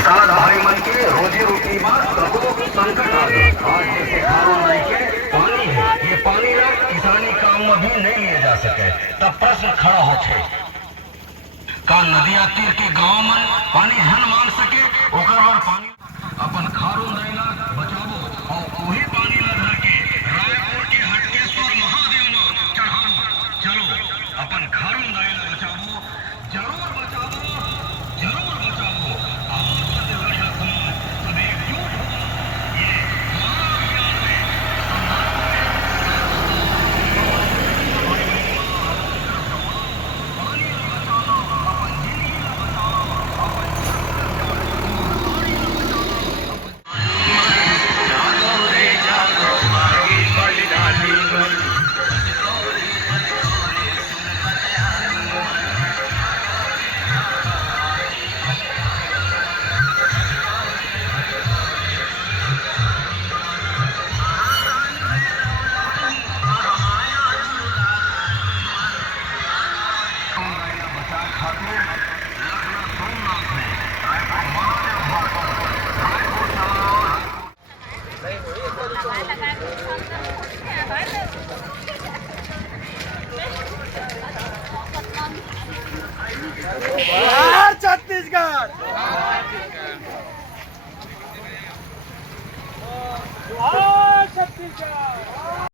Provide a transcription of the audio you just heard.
किसान भाई मन के रोजी रोटी बात कबो संकट आ गए। आज जैसे खारों नदी के पानी है, ये पानी ना किसानी काम में भी नहीं लिए जा सके। तब प्रश्न खड़ा होते का नदिया तीर के गांव में पानी झन मांग सके ओकर और पानी अपन खारों नैला बचावो और वही पानी लगा के रायपुर के हटकेश्वर महादेव में चढ़ावो। चलो अपन खारों नैला बचावो, जरूर बचावो, जरूर बचावो। आवाज करते हुए समाज सब एकजुट हो। ये हमारा अभियान है। जोहार छत्तीसगढ़, जोहार छत्तीसगढ़।